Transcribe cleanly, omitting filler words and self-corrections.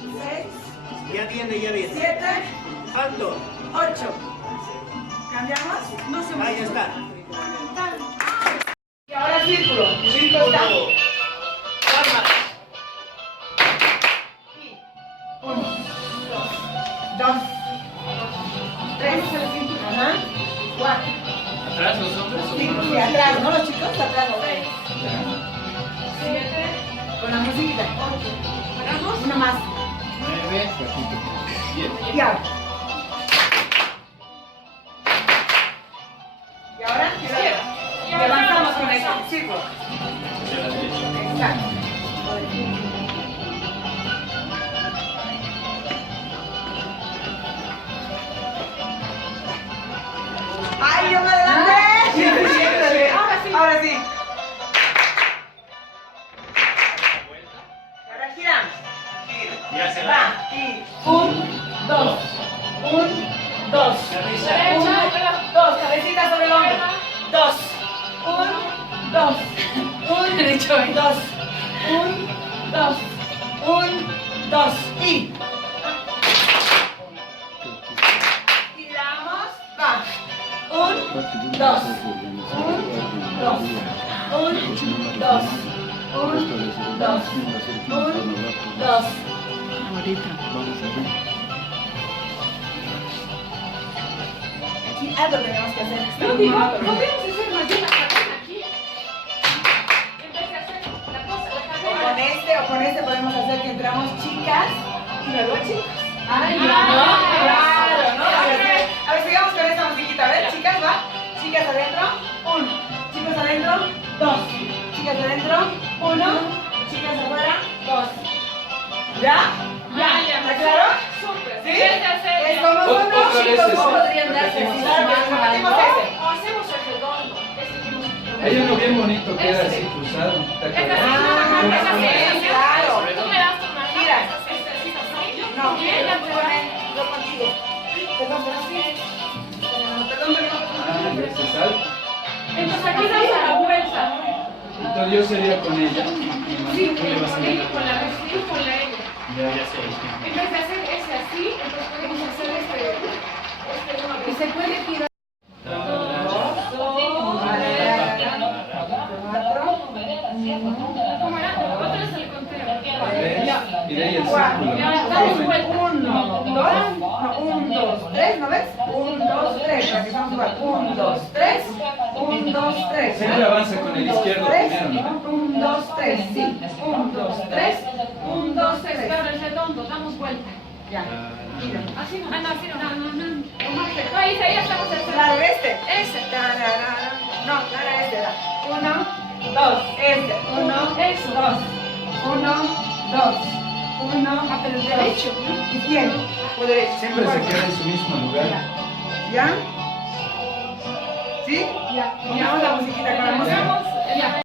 6, Ya viene, ya viene. 7, Alto. 8. ¿Cambiamos? No se Ahí está. Y ahora círculo. Círculo está. Calma. 1, 2, 3, 4. ¿Atrás los hombres o Sí, no? sí, atrás, ¿no? Los chicos atrás, los ven. 7. Con la musiquita. 8. Una más. 9, 10. Y ahora. Y ahora. Y avanzamos con el círculo. Hacia la derecha. Exacto. ¡Ay, yo me adelanté! Ahora sí. Ahora sí. Y ahora giramos. Ya se Va. va. Y 1, 2. 1, 2. Cabeza. 1, 2. Cabecita sobre el hombro. 2. 1, 2. 1, derecho. 2. 1, 2. 1, 2. Y. Giramos. Va. 1, 2. 1, 2. 1, 2. 1, 2. 1, 2. Aquí algo tenemos que hacer. No digo, podemos hacer más bien la cadena aquí. En vez de hacer la cosa, la cadena. O con este podemos hacer que entramos chicas y luego chicos. Ay, Claro, ¿no? A ver, sigamos con esta musiquita. A ver, chicas, va. Chicas adentro, 1. Chicos adentro, 2. Chicas adentro, 1. Chicas afuera, 2. ¿Ya? ¿Está claro? Súper. ¿Sí? En vez de hacer Es como son los Otra vez chicos, ese. ¿cómo podrían darse así? Claro, que repetimos ese. o hacemos el redondo. Ese que hemos- Hay uno bien bonito que era así cruzado. ¿Te Es así, acuerdas? es así, es así. Claro. Tú me das tu mano. Mira. Así. No, Y ella te da. yo contigo. Perdón, perdón. Perdón, Ah, ya se salta. Entonces aquí damos la vuelta. Entonces yo sería con ella. Sí, Tú le vas a con mirar. ella, con la vestida y con la ella. Ya sé. En vez de hacer ese así, entonces podemos hacer este. Y se puede tirar. ¿Cómo era? Otra vez el conteo. Y de ahí el Cuatro. círculo. Damos vuelta. 1, 2, 3, ¿no ves? 1, 2, 3, para que vamos igual. 1, 2, 3, 1, 2, 3. Siempre avanza con el izquierdo primero, ¿no? 1, 2, 3, sí. 1, 2, 3, 1, 2, 3. Claro, el redondo, damos vuelta. Ya. Mira. Así no. Ah, no, así no. No, más recto. Ahí estamos haciendo. Claro, este. Ese. No, claro, este. 1, 2, este. 1, Eso. 2. 1, 2. 1, Ah, pero el derecho. izquierdo o derecho. Siempre se queda en su mismo lugar. ¿Ya? ¿Sí? Ya. Pongamos la musiquita con la música. Vamos. Ya.